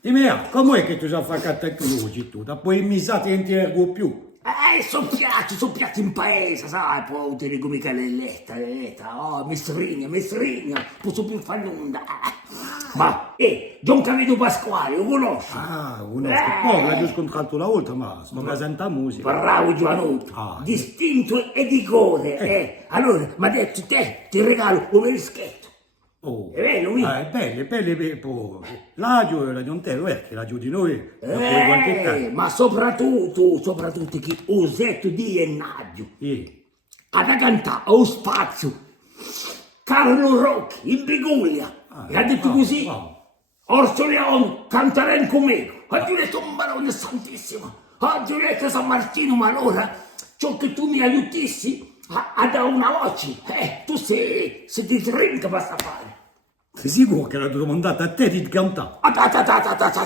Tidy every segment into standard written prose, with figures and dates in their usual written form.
Dimmi, com'è che tu sei fatto a croci tu? Da poi mi sa che non ti ergo più. Sono piatti in paese, sai, poi ti dico mica l'eletta, oh, mi stringa, posso più fare nulla. Ma, Don Camillo Pasquale, lo conosci? Ah, conosco. Poi l'ho scontrato una volta, ma sto presentando musica. Bravo Giovanotto, Ah, distinto e di code, Allora, mi ha detto, te, ti regalo un verischetto. Oh, È bello, mi? è bello, poi. L'agio era di un te, che l'agio di noi, da poi qualche tempo. Ma soprattutto che usetto di ennaggio. Ad cantare allo spazio, Carlo Rocchi, in Biguglia. E ha detto così, Orso Leone, canteremo con me. Ha detto un barone santissimo. Ha detto San Martino, ma allora, ciò che tu mi aiutissi a dare una voce, tu se ti trinca basta fare. Sei sicuro che l'ho domandata a te di cantare?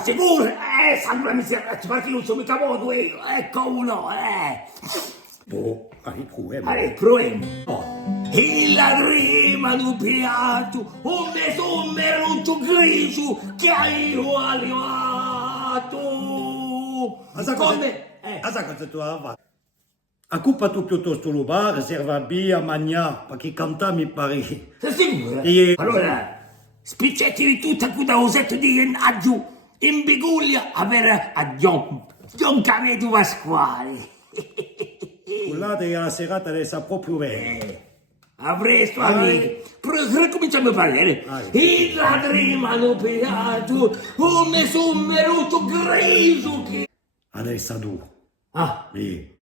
Sicuro? Sangue la miseria, perché io sono mica modo io. Ecco uno, Boh, proviamo. Proviamo. Oh, E la rima do piatto, un meso grigio che io arrivato. Come? Sa cosa tu hai fatto? Accuppa tu piuttosto lo bar, serva via, mangiare, perché cantare mi pare. Sei sicuro? Sì. Allora, spiccetti di tutta quella usetto di aggiù in Biguglia a avere a Don Camillo Pasquale. Guardate che la serata deve essere proprio bella. A presto, amici. Ricominciamo a parlare. Il ladrino hanno peato, un meso grigio che... Adesso tu. Ah, Sì.